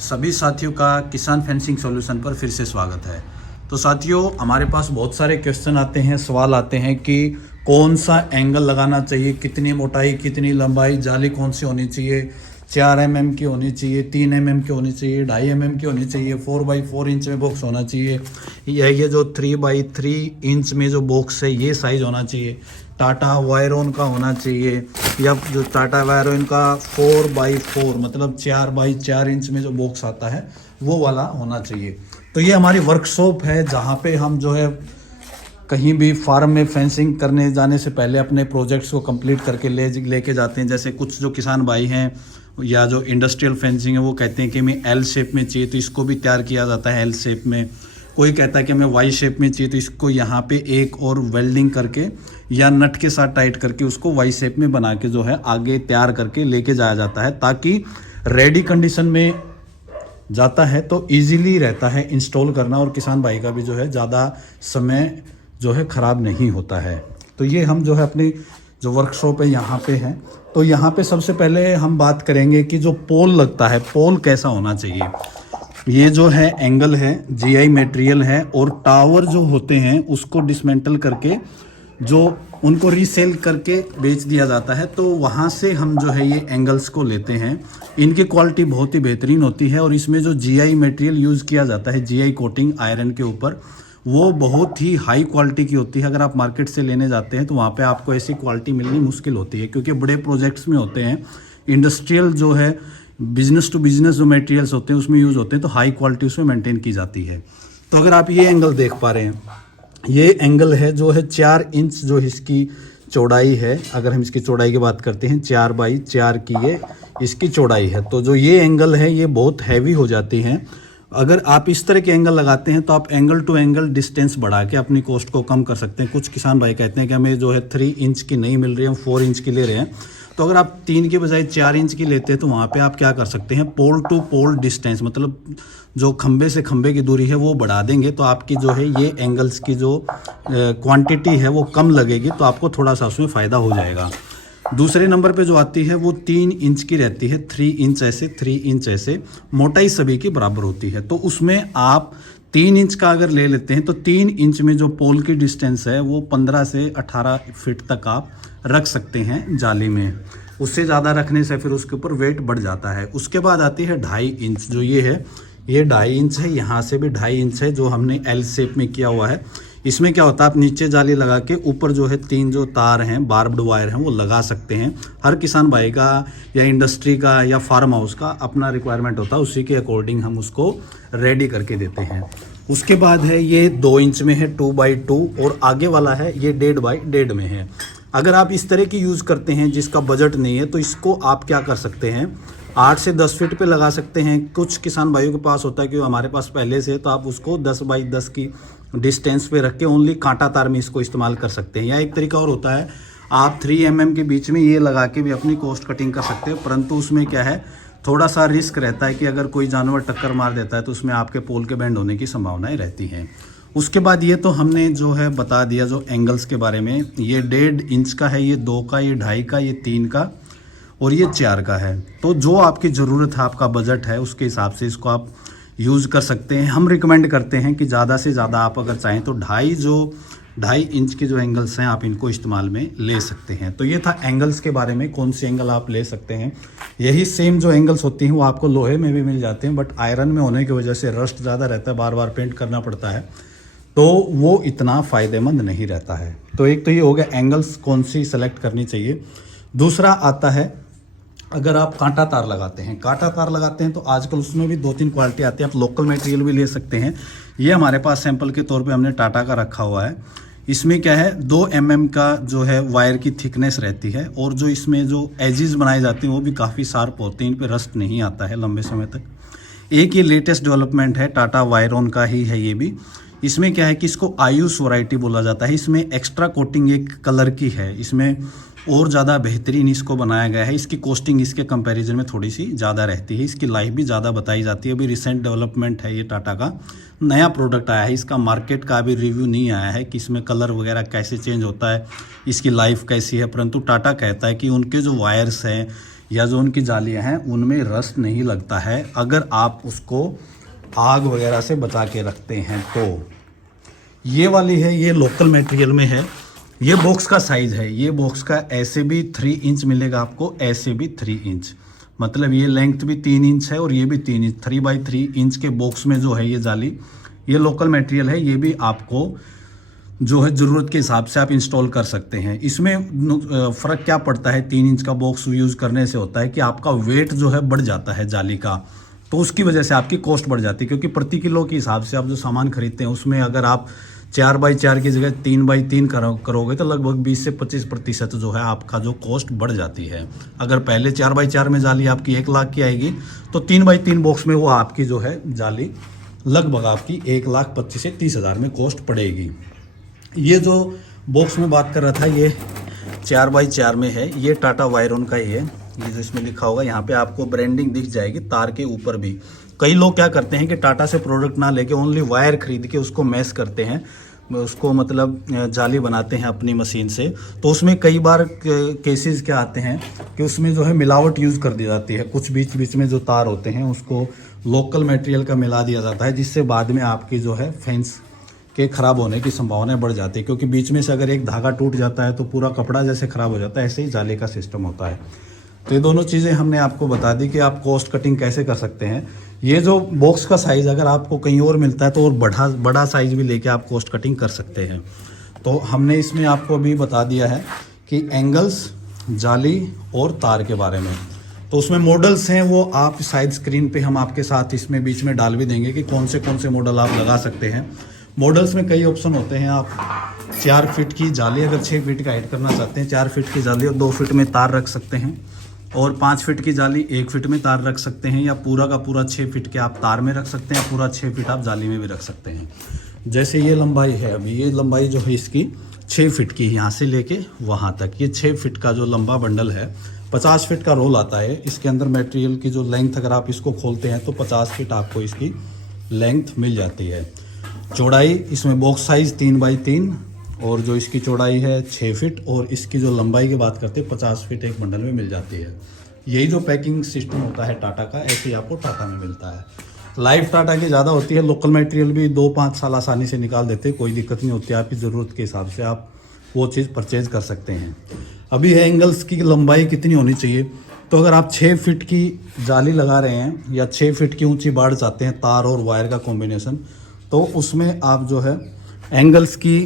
सभी साथियों का किसान फेंसिंग सॉल्यूशन पर फिर से स्वागत है। तो साथियों, हमारे पास बहुत सारे क्वेश्चन आते हैं, सवाल आते हैं कि कौन सा एंगल लगाना चाहिए, कितनी मोटाई, कितनी लंबाई, जाली कौन सी होनी चाहिए, 4 mm की होनी चाहिए, 3 mm की होनी चाहिए, 2.5 mm की होनी चाहिए, 4x4 इंच में बॉक्स होना चाहिए, ये जो 3x3 इंच में जो बॉक्स है ये साइज़ होना चाहिए, टाटा वायरोन का होना चाहिए, या जो टाटा वायरोन का 4x4 मतलब 4x4 इंच में जो बॉक्स आता है वो वाला होना चाहिए। तो ये हमारी वर्कशॉप है जहाँ पे हम जो है कहीं भी फार्म में फेंसिंग करने जाने से पहले अपने प्रोजेक्ट्स को कंप्लीट करके लेके जाते हैं। जैसे कुछ जो किसान भाई हैं या जो इंडस्ट्रियल फेंसिंग है वो कहते हैं कि हमें एल शेप में चाहिए, तो इसको भी तैयार किया जाता है एल शेप में। कोई कहता है कि हमें वाई शेप में चाहिए, तो इसको यहाँ पे एक और वेल्डिंग करके या नट के साथ टाइट करके उसको वाई शेप में बना के जो है आगे तैयार करके लेके जाया जाता है, ताकि रेडी कंडीशन में जाता है तो इजीली रहता है इंस्टॉल करना, और किसान भाई का भी जो है ज़्यादा समय जो है ख़राब नहीं होता है। तो ये हम जो है अपनी जो वर्कशॉप है यहाँ पे हैं। तो यहाँ पे सबसे पहले हम बात करेंगे कि जो पोल लगता है, पोल कैसा होना चाहिए। ये जो है एंगल है, जीआई मटेरियल है, और टावर जो होते हैं उसको डिसमेंटल करके जो उनको रीसेल करके बेच दिया जाता है, तो वहाँ से हम जो है ये एंगल्स को लेते हैं। इनकी क्वालिटी बहुत ही बेहतरीन होती है, और इसमें जो जीआई मटेरियल यूज़ किया जाता है, जीआई कोटिंग आयरन के ऊपर, वो बहुत ही हाई क्वालिटी की होती है। अगर आप मार्केट से लेने जाते हैं तो वहाँ पे आपको ऐसी क्वालिटी मिलनी मुश्किल होती है, क्योंकि बड़े प्रोजेक्ट्स में होते हैं, इंडस्ट्रियल जो है बिजनेस टू बिजनेस जो मटेरियल्स होते हैं उसमें यूज़ होते हैं, तो हाई क्वालिटी उसमें मेंटेन की जाती है। तो अगर आप ये एंगल देख पा रहे हैं, ये एंगल है जो है 4 इंच जो इसकी चौड़ाई है। अगर हम इसकी चौड़ाई की बात करते हैं, 4x4 की ये इसकी चौड़ाई है। तो जो ये एंगल है ये बहुत हैवी हो जाती हैं। अगर आप इस तरह के एंगल लगाते हैं तो आप एंगल टू एंगल डिस्टेंस बढ़ा के अपनी कॉस्ट को कम कर सकते हैं। कुछ किसान भाई कहते हैं कि हमें जो है 3 इंच की नहीं मिल रही है, हम 4 इंच की ले रहे हैं। तो अगर आप 3 के बजाय 4 इंच की लेते हैं तो वहाँ पे आप क्या कर सकते हैं, पोल टू पोल डिस्टेंस मतलब जो खंबे से खंबे की दूरी है वो बढ़ा देंगे, तो आपकी जो है ये एंगल्स की जो क्वांटिटी है वो कम लगेगी, तो आपको थोड़ा सा उसमें फ़ायदा हो जाएगा। दूसरे नंबर पे जो आती है वो 3 इंच की रहती है, 3 इंच ऐसे, 3 इंच ऐसे, मोटाई सभी की बराबर होती है। तो उसमें आप 3 इंच का अगर ले लेते हैं तो 3 इंच में जो पोल की डिस्टेंस है वो 15 से 18 फीट तक आप रख सकते हैं जाली में। उससे ज़्यादा रखने से फिर उसके ऊपर वेट बढ़ जाता है। उसके बाद आती है 2.5 इंच, जो ये है ये 2.5 इंच है, यहाँ से भी 2.5 इंच है जो हमने एल शेप में किया हुआ है। इसमें क्या होता है, आप नीचे जाली लगा के ऊपर जो है 3 जो तार हैं, बार्ब्ड वायर हैं, वो लगा सकते हैं। हर किसान भाई का या इंडस्ट्री का या फार्म हाउस का अपना रिक्वायरमेंट होता है, उसी के अकॉर्डिंग हम उसको रेडी करके देते हैं। उसके बाद है ये 2 इंच में है, 2x2, और आगे वाला है ये 1.5x1.5 में है। अगर आप इस तरह की यूज़ करते हैं जिसका बजट नहीं है, तो इसको आप क्या कर सकते हैं, 8 से 10 फीट पे लगा सकते हैं। कुछ किसान भाइयों के पास होता है कि हमारे पास पहले से, तो आप उसको 10x10 की डिस्टेंस पे रख के ओनली कांटा तार में इसको इस्तेमाल कर सकते हैं। या एक तरीका और होता है, आप 3 mm के बीच में ये लगा के भी अपनी कॉस्ट कटिंग कर सकते हैं, परंतु उसमें क्या है, थोड़ा सा रिस्क रहता है कि अगर कोई जानवर टक्कर मार देता है तो उसमें आपके पोल के बेंड होने की संभावनाएं रहती हैं। उसके बाद ये तो हमने जो है बता दिया जो एंगल्स के बारे में। ये 1.5 इंच का है, ये 2 का, ये 2.5 का, ये 3 का, और ये 4 का है। तो जो आपकी ज़रूरत है, आपका बजट है, उसके हिसाब से इसको आप यूज़ कर सकते हैं। हम रिकमेंड करते हैं कि ज़्यादा से ज़्यादा आप अगर चाहें तो 2.5 इंच के जो एंगल्स हैं आप इनको इस्तेमाल में ले सकते हैं। तो ये था एंगल्स के बारे में, कौन सी एंगल आप ले सकते हैं। यही सेम जो एंगल्स होती हैं वो आपको लोहे में भी मिल जाते हैं, बट आयरन में होने की वजह से रस्ट ज़्यादा रहता है, बार बार पेंट करना पड़ता है, तो वो इतना फ़ायदेमंद नहीं रहता है। तो एक तो ये हो गया एंगल्स कौन सी सेलेक्ट करनी चाहिए। दूसरा आता है, अगर आप कांटा तार लगाते हैं, कांटा तार लगाते हैं तो आजकल उसमें भी 2-3 क्वालिटी आती है। आप लोकल मटेरियल भी ले सकते हैं। ये हमारे पास सैंपल के तौर पे हमने टाटा का रखा हुआ है। इसमें क्या है, 2 mm का जो है वायर की थिकनेस रहती है, और जो इसमें जो एजेस बनाए जाते हैं वो भी काफ़ी शार्प होते हैं, इन पर रस्ट नहीं आता है लंबे समय तक। एक ये लेटेस्ट डेवलपमेंट है, टाटा वायरोन का ही है ये भी। इसमें क्या है कि इसको आयुष वैरायटी बोला जाता है। इसमें एक्स्ट्रा कोटिंग एक कलर की है, इसमें और ज़्यादा बेहतरीन इसको बनाया गया है। इसकी कॉस्टिंग इसके कंपैरिजन में थोड़ी सी ज़्यादा रहती है, इसकी लाइफ भी ज़्यादा बताई जाती है। अभी रिसेंट डेवलपमेंट है, ये टाटा का नया प्रोडक्ट आया है, इसका मार्केट का अभी रिव्यू नहीं आया है कि इसमें कलर वगैरह कैसे चेंज होता है, इसकी लाइफ कैसी है, परंतु टाटा कहता है कि उनके जो वायर्स हैं या जो उनकी जालियाँ हैं उनमें रस्ट नहीं लगता है अगर आप उसको आग वगैरह से बचा के रखते हैं। तो ये वाली है, ये लोकल मटेरियल में है। ये बॉक्स का साइज़ है, ये बॉक्स का ऐसे भी 3 इंच मिलेगा आपको, ऐसे भी 3 इंच, मतलब ये लेंथ भी 3 इंच है और ये भी 3 इंच, 3x3 इंच के बॉक्स में जो है ये जाली, ये लोकल मटेरियल है। ये भी आपको जो है ज़रूरत के हिसाब से आप इंस्टॉल कर सकते हैं। इसमें फ़र्क क्या पड़ता है 3 इंच का बॉक्स यूज़ करने से, होता है कि आपका वेट जो है बढ़ जाता है जाली का, तो उसकी वजह से आपकी कॉस्ट बढ़ जाती है। क्योंकि प्रति किलो के हिसाब से आप जो सामान खरीदते हैं उसमें अगर आप 4x4 की जगह 3x3 करोगे तो लगभग 20 से 25% जो है आपका जो कॉस्ट बढ़ जाती है। अगर पहले 4x4 में जाली आपकी 1 लाख की आएगी तो 3x3 बॉक्स में वो आपकी जो है जाली लगभग आपकी 1,25,000 से 30,000 में कॉस्ट पड़ेगी। ये जो बॉक्स में बात कर रहा था ये 4x4 में है, ये टाटा वायरॉन का ही है। ये जो इसमें लिखा होगा यहाँ पे आपको ब्रांडिंग दिख जाएगी तार के ऊपर भी। कई लोग क्या करते हैं कि टाटा से प्रोडक्ट ना लेके ओनली वायर खरीद के उसको मैश करते हैं, उसको मतलब जाली बनाते हैं अपनी मशीन से। तो उसमें कई बार केसेस क्या आते हैं कि उसमें जो है मिलावट यूज़ कर दी जाती है। कुछ बीच बीच में जो तार होते हैं उसको लोकल मटेरियल का मिला दिया जाता है, जिससे बाद में आपकी जो है फेंस के ख़राब होने की संभावना बढ़ जाती है। क्योंकि बीच में से अगर एक धागा टूट जाता है तो पूरा कपड़ा जैसे ख़राब हो जाता है, ऐसे ही जाली का सिस्टम होता है। तो ये दोनों चीज़ें हमने आपको बता दी कि आप कॉस्ट कटिंग कैसे कर सकते हैं। ये जो बॉक्स का साइज़ अगर आपको कहीं और मिलता है तो और बड़ा साइज़ भी लेके आप कॉस्ट कटिंग कर सकते हैं। तो हमने इसमें आपको अभी बता दिया है कि एंगल्स, जाली और तार के बारे में। तो उसमें मॉडल्स हैं वो आप शायद स्क्रीन पे हम आपके साथ इसमें बीच में डाल भी देंगे कि कौन से मॉडल आप लगा सकते हैं। मॉडल्स में कई ऑप्शन होते हैं। आप 4 फीट की जाली अगर 6 फीट का हाइट करना चाहते हैं, 4 फीट की जाली और 2 फीट में तार रख सकते हैं, और 5 फीट की जाली 1 फीट में तार रख सकते हैं, या पूरा का पूरा 6 फीट के आप तार में रख सकते हैं, पूरा 6 फीट आप जाली में भी रख सकते हैं। जैसे ये लंबाई है, अभी ये लंबाई जो है इसकी 6 फीट की, यहाँ से लेके वहाँ तक ये 6 फीट का जो लंबा बंडल है। 50 फीट का रोल आता है इसके अंदर। मटेरियल की जो लेंथ अगर आप इसको खोलते हैं तो 50 फीट आपको इसकी लेंथ मिल जाती है। चौड़ाई इसमें बॉक्स साइज़ 3x3 और जो इसकी चौड़ाई है 6 फीट, और इसकी जो लंबाई की बात करते हैं 50 फीट एक बंडल में मिल जाती है। यही जो पैकिंग सिस्टम होता है टाटा का, ऐसे ही आपको टाटा में मिलता है। लाइफ टाटा की ज़्यादा होती है, लोकल मटेरियल भी 2-5 साल आसानी से निकाल देते हैं, कोई दिक्कत नहीं होती। आपकी ज़रूरत के हिसाब से आप वो चीज़ परचेज कर सकते हैं। अभी है एंगल्स की लंबाई कितनी होनी चाहिए। तो अगर आप 6 फीट की जाली लगा रहे हैं या 6 फीट की ऊंची बाड़ चाहते हैं, तार और वायर का कॉम्बिनेशन, तो उसमें आप जो है एंगल्स की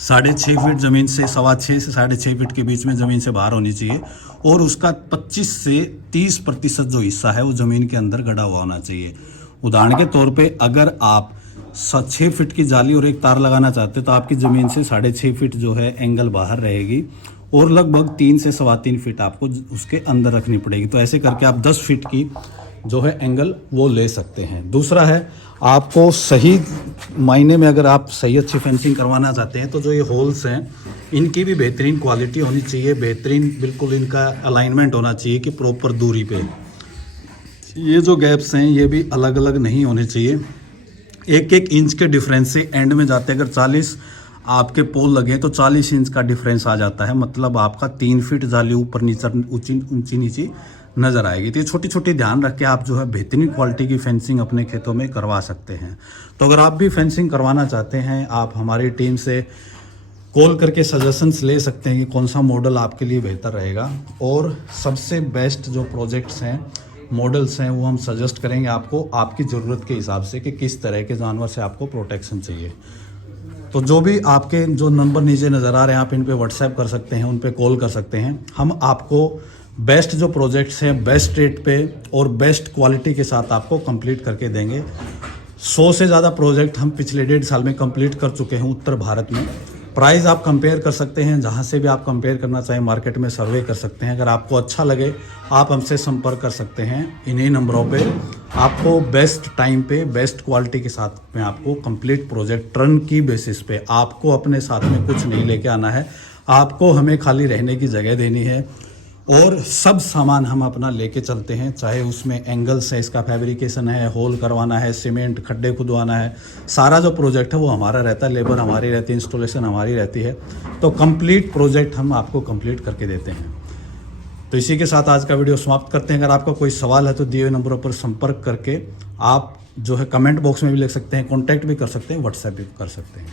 6.5 फीट ज़मीन से 6.25 से 6.5 फीट के बीच में ज़मीन से बाहर होनी चाहिए, और उसका 25 से 30% जो हिस्सा है वो ज़मीन के अंदर गड़ा हुआ होना चाहिए। उदाहरण के तौर पे अगर आप 6 फीट की जाली और एक तार लगाना चाहते हैं तो आपकी ज़मीन से 6.5 फीट जो है एंगल बाहर रहेगी, और लगभग 3 से 3.25 फीट आपको उसके अंदर रखनी पड़ेगी। तो ऐसे करके आप 10 फीट की जो है एंगल वो ले सकते हैं। दूसरा है, आपको सही मायने में अगर आप सही अच्छी फेंसिंग करवाना चाहते हैं तो जो ये होल्स हैं इनकी भी बेहतरीन क्वालिटी होनी चाहिए, बेहतरीन बिल्कुल इनका अलाइनमेंट होना चाहिए कि प्रॉपर दूरी पे। ये जो गैप्स हैं ये भी अलग अलग नहीं होने चाहिए, 1-1 इंच के डिफरेंस से एंड में जाते हैं। अगर 40 आपके पोल लगे तो 40 इंच का डिफरेंस आ जाता है, मतलब आपका 3 फीट जाली ऊपर नीचे ऊंची नीची नज़र आएगी। तो ये छोटी छोटी ध्यान रख के आप जो है बेहतरीन क्वालिटी की फेंसिंग अपने खेतों में करवा सकते हैं। तो अगर आप भी फेंसिंग करवाना चाहते हैं, आप हमारी टीम से कॉल करके सजेशंस ले सकते हैं कि कौन सा मॉडल आपके लिए बेहतर रहेगा, और सबसे बेस्ट जो प्रोजेक्ट्स हैं, मॉडल्स हैं, वो हम सजेस्ट करेंगे आपको आपकी ज़रूरत के हिसाब से कि किस तरह के जानवर से आपको प्रोटेक्शन चाहिए। तो जो भी आपके जो नंबर नीचे नज़र आ रहे हैं आप इन पे व्हाट्सएप कर सकते हैं, उन पे कॉल कर सकते हैं। हम आपको बेस्ट जो प्रोजेक्ट्स हैं बेस्ट रेट पे और बेस्ट क्वालिटी के साथ आपको कंप्लीट करके देंगे। 100 से ज़्यादा प्रोजेक्ट हम पिछले 1.5 साल में कंप्लीट कर चुके हैं उत्तर भारत में। प्राइस आप कंपेयर कर सकते हैं, जहां से भी आप कंपेयर करना चाहें मार्केट में सर्वे कर सकते हैं। अगर आपको अच्छा लगे आप हमसे संपर्क कर सकते हैं इन्हीं नंबरों पे। आपको बेस्ट टाइम पे बेस्ट क्वालिटी के साथ में आपको कंप्लीट प्रोजेक्ट रन की बेसिस पे, आपको अपने साथ में कुछ नहीं लेके आना है, आपको हमें खाली रहने की जगह देनी है, और सब सामान हम अपना लेके चलते हैं। चाहे उसमें एंगल्स है, इसका फैब्रिकेशन है, होल करवाना है, सीमेंट खड्डे खुदवाना है, सारा जो प्रोजेक्ट है वो हमारा रहता है, लेबर हमारी रहती है, इंस्टॉलेशन हमारी रहती है। तो कंप्लीट प्रोजेक्ट हम आपको कंप्लीट करके देते हैं। तो इसी के साथ आज का वीडियो समाप्त करते हैं। अगर आपका कोई सवाल है तो दिए हुए नंबरों पर संपर्क करके आप जो है कमेंट बॉक्स में भी लिख सकते हैं, कॉन्टैक्ट भी कर सकते हैं, व्हाट्सएप भी कर सकते हैं।